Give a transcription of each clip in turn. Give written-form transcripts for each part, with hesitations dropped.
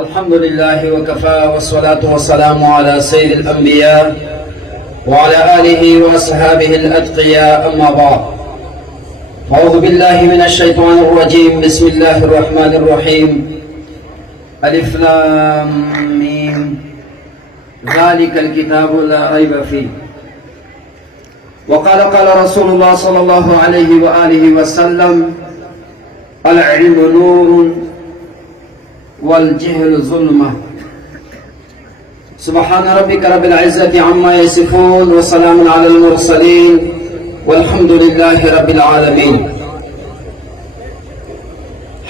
الحمد لله وكفى والصلاة والسلام على سيد الأنبياء وعلى آله وأصحابه الأتقياء أما بعد. أعوذ بالله من الشيطان الرجيم. بسم الله الرحمن الرحيم. ألف لام ميم ذلك الكتاب لا ريب فيه. قال رسول الله صلى الله عليه وآله وسلم: العلم نور والجهل ظلمة. سبحان ربك رب العزة عما يصفون وسلام على المرسلين والحمد لله رب العالمين.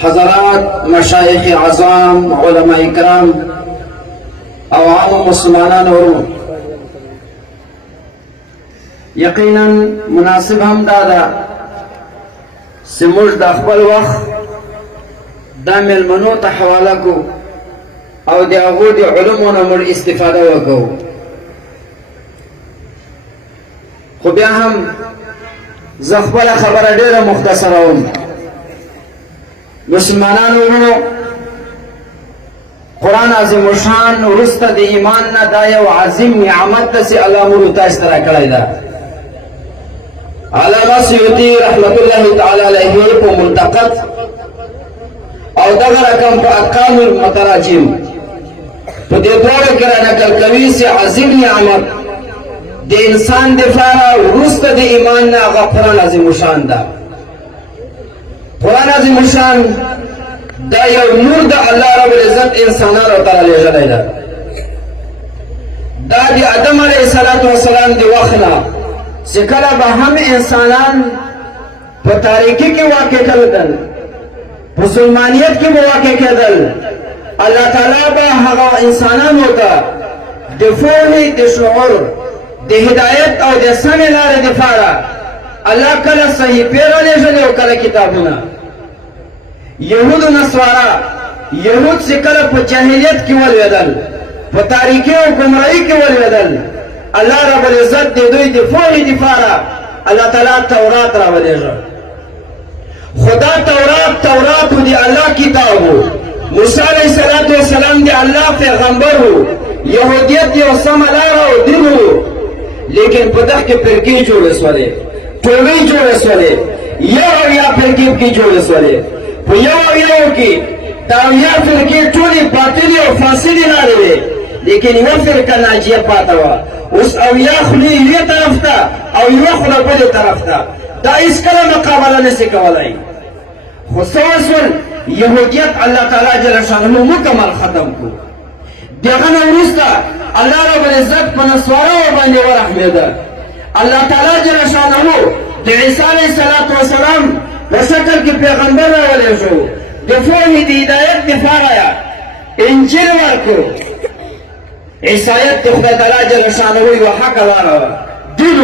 حضرات مشایخ اعظام علماء اکرام عوام مسلمانان ورو، یقینا مناسب هم دادا سموږ د خپل وخت دا مېلمنو ته حواله کو او د هغو د علومو نه موږ استفاده وکړو. خو بیا هم زه خپله خبره ډېره مختصروم. مسلمانانو ورونو، قرآن عظیم الشان وروسته د ایمان نه دا یو عظیم نعمت ده چې الله موږ تاسو ته راکړی ده. علامه سیوطي رحمت الله تعالی علیه په منتقد او دغه رقم په اتقان المتراجم په دې دواړو کې را نقل کوي چې عظیم نعمت د انسان دپاره وروسته د ایمان نه هغه قرآن عظیم الشان ده. قرآن عظیم الشان دا یو نور د الله رب العزت انسانانو ته رالیږلی ده. دا د آدم علیه السلام د وخت نه چې کله به هم انسانان په تاریکۍ کې واقع کېدل، په ظلمانیت کې به واقع کېدل، الله تعالی به هغه انسانانو ته د پوهې، د شعور، د هدایت او د سمې لارې دپاره الله کله صحیفې رالیږلې او کله کتابونه. یهود و نصارا، یهود چې کله په جاهلیت کې ولوېدل، په تاریکۍ او ګمراهۍ کې ولوېدل، الله رب العزت د دوی د پوهې دپاره الله تعالی تورات راولېږه. خو دا تورات د الله کتاب و. موسی علیه السلام د الله پیغمبر و. یهودیت یو سمه لاره او دین و، لیکن په دغه کې فرقې جوړې سولې، ټولۍ جوړې سولې، یو اویا فرقې پکې جوړې سولې. په یو اویاو کې دا اویا فرقې ټولې باطلې او فاسدې لارې وې، لیکن یوه فرقه ناجیه پاته وه. اوس اویا خولې یوې طرف ته او یوه خوله بلې طرف ته، دا هېڅکله مقابله نشي کولی. خو څه وشول؟ یهودیت الله تعالی جل شانه مکمل ختم کړو. د هغه نه وروسته الله رب العزت په نصاراو باندې ورحمېده. الله تعالی جل شانه د عیسی علیه السلام په شکل کې پیغمبر راولېږو، د پوهې د هدایت دپاره انجیل ورکړو. عیسایت د خدای تعالی جل شانه یوه حقه لاره وه، دین و،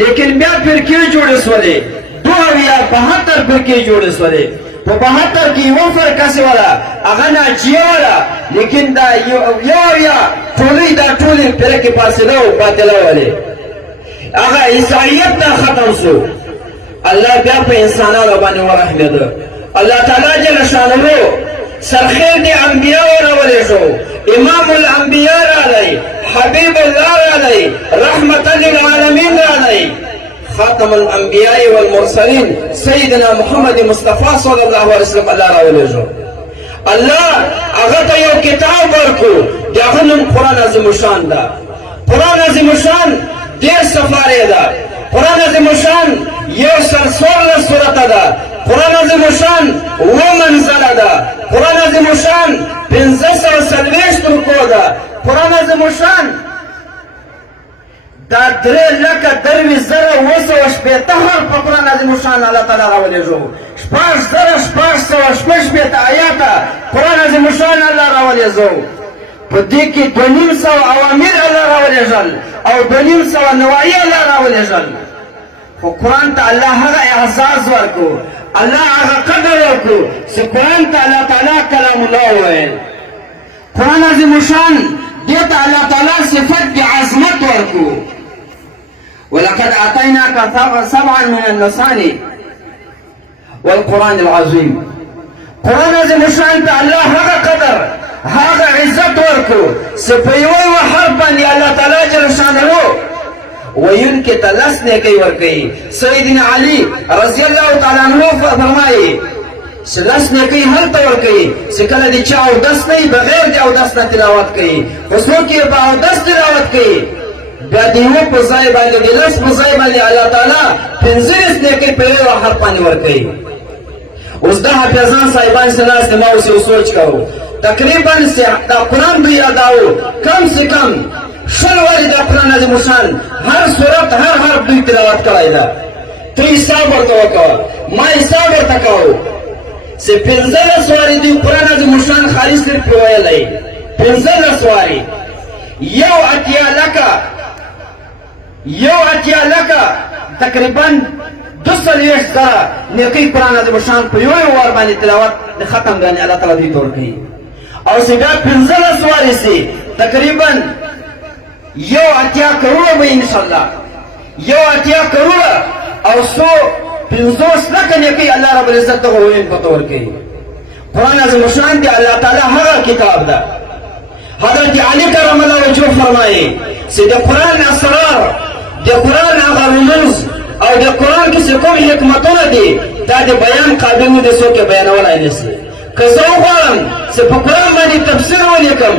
لیکن بیا فرقې جوړې سولې. 72 فرقې جوړې سولې. په 72 کې یوه فرقه سوله، هغه ناجیه وله، لیکن دا یا ټولۍ دا ټولې فرقې فاسده او باطله ولې. هغه عیسایت دا ختم سو. الله بیا په انسانانو باندې ورحمېده. الله تعالی جل شانه سرخیل د انبیاء راولېږو. امام الانبیاء رالی، حبیب الله رالی، رحمت للعالمین رالی، خاتم الانبیاء والمرسلین سیدنا محمد مصطفی صلی الله علیه وسلم الله راولېږو. الله هغه ته یو کتاب ورکړو، د هغه نوم قرآن عظیم الشان ده. قرآن عظیم الشان ډېر سفارې ده. قرآن عظیم الشان یو سل 14 سورته ده. قرآن عظیم الشان 7 منزله ده. قرآن عظیم الشان 540 رکوع ده. قرآن عظیم الشان دا 3,23,980 حرف په قرآن عظیم الشان الله تعالی راولېږو. 6,680 آیاته قرآن عظیم الشان الله راولېږو. په دې کې 2,500 اوامر الله راولېږل او 2,500 نواهي الله راولېږل. خو قرآن ته الله هغه اعزاز ورکړو، الله هغه قدر ورکړو چې قرآن ته الله تعالی کلام الله وویل. قرآن عظیم الشان دې ته الله تعالی صفت د عظمت ورکړو. ولقد آتيناك 7 من المثاني والقرآن العظيم. قرآن عظیم الشان ته الله هغه قدر کو سپیوی و حرف باندې الله تعالی جل شانه وین کې تلس نه کوي ور کوي سیدنا علی رضی الله تعالی عنہ فرمایي سلس نه کوي هر تور کوي سکله دي چا او دس نه بغیر دي او دس نه تلاوت کوي خصو کې با او دس تلاوت کوي بیا دیو په ځای باندې د لس په ځای باندې الله تعالی پنځه نه کوي په یو حرف باندې ور کوي اوس دا حافظان صاحبان سره ما اوس سوچ کاوه تقریبا دا قرآن بھی یاداو کم سے کم شل والی دا قرآن عظیم الشان ہر صورت ہر حرف دوی تلاوت کرائی دا تو حساب ورطا وکاو ما حساب ورطا کاو سے پنزل سواری دوی قرآن عظیم الشان خالی صرف پروائے لئی پنزل سواری یو اتیا لکا تقریبا 200 زره نیکی قرآن عظیم الشان په یو وار باندې تلاوت ختم باندې الله تعالی دوی تور کوي او سیدا 15 سواری سي تقریبا یو اتیا کروڑ به ان شاء الله یو اتیا کروڑ او 150 لک نیکی الله رب العزت ته وین په تور کوي قرآن عظیم الشان دی الله تعالی هغه کتاب ده حضرت علی کرم الله وجهه فرمایي چې د قرآن اسرار د قرآن هغه رموز او د قرآن کې کوم حکمتونه دي دا د بیان قابل نه دي څوک بیانولای نشي که زه وغواړم چې په قرآن باندې تفسیر ولیکم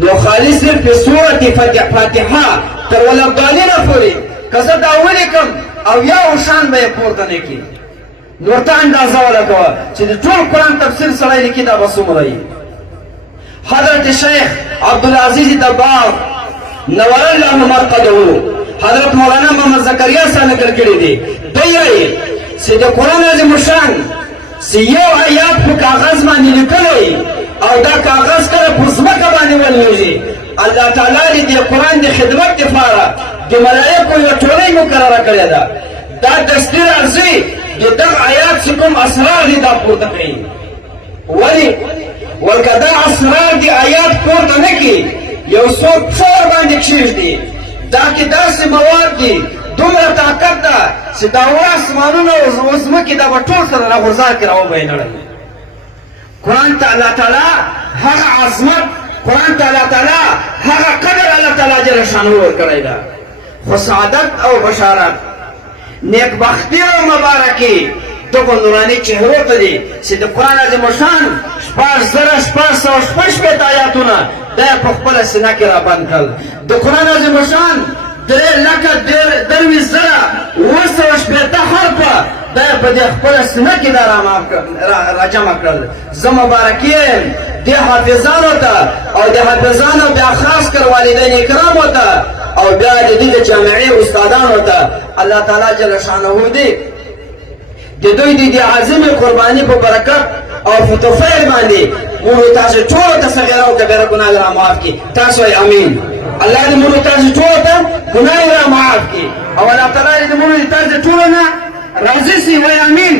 نو خالص صرف سورة فاتحه تر ولضالین پورې که زه دا ولیکم او یا شان به یې پورته نه کړي نو ورته اندازه ولګوه چې د ټول قرآن تفسیر سړی لیکي دا به څومره وي حضرت شیخ عبدالعزیز دباغ نور الله مرقده حضرت مولانا محمد زکریا صاحب نقل کړی دی دی وایي چې د قرآن عظیم الشان چې یو آیات په کاغذ باندې لیکلی او دا کاغذ کله په ځمکه باندې ولویږي الله تعالی د قرآن د خدمت دپاره د ملایکو یوه ټولۍ مقرره کړې ده دا دستي راځي د دغه آیات چې کوم اسرار دي دا پورته کوي ولې ولکه دا اسرار د آیات پورته نه کړي یو څوک څور باندې کښېږدي دا کې داسې مواد دي دومره طاقت ده چې دا اسمانونه او ځمکې دا به ټول سره راغورځار کړي راوبهیې نړوي قرآن ته الله تعالی هغه عظمت قرآن ته الله تعالی هغه قدر الله تعالی جل شانه ورکړی ده خو سعادت او بشارت نیکبختي او مبارکي دغه نوراني چهرو ته دي چې د قرآن عظیم الشان 6666 آیاتونه دا په خپله سینه کې را بند کړل د قرآن عظیم الشان 3,000 حرفه دا په دې خپله سینه کې را جمع کړل زه مبارکي یم دې حافظانو ته او د حافظانو بیا خاص کر والدین کرامو ته او بیا د دې د جامعې استادانو ته الله تعالی جل شانه دې د دوی د عظیم قرباني په برکت او په توفیق باندې موږ تاسو ټول ته صغیره او کبیره ګناه را معاف کړي تاسو یې امین الله دې موږ تاسو ټول ته ګناه را معاف کړي او الله تعالی دې موږ تاسو ټول نه راضي شي وای امین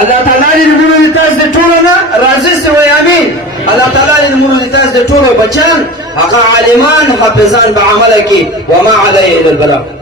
الله تعالی دې موږ تاسو ټول نه راضي شي وای امین الله تعالی دې موږ تاسو ټول بچان هغه عالمان حافظان به عمل کوي وما علیه الا البلاغ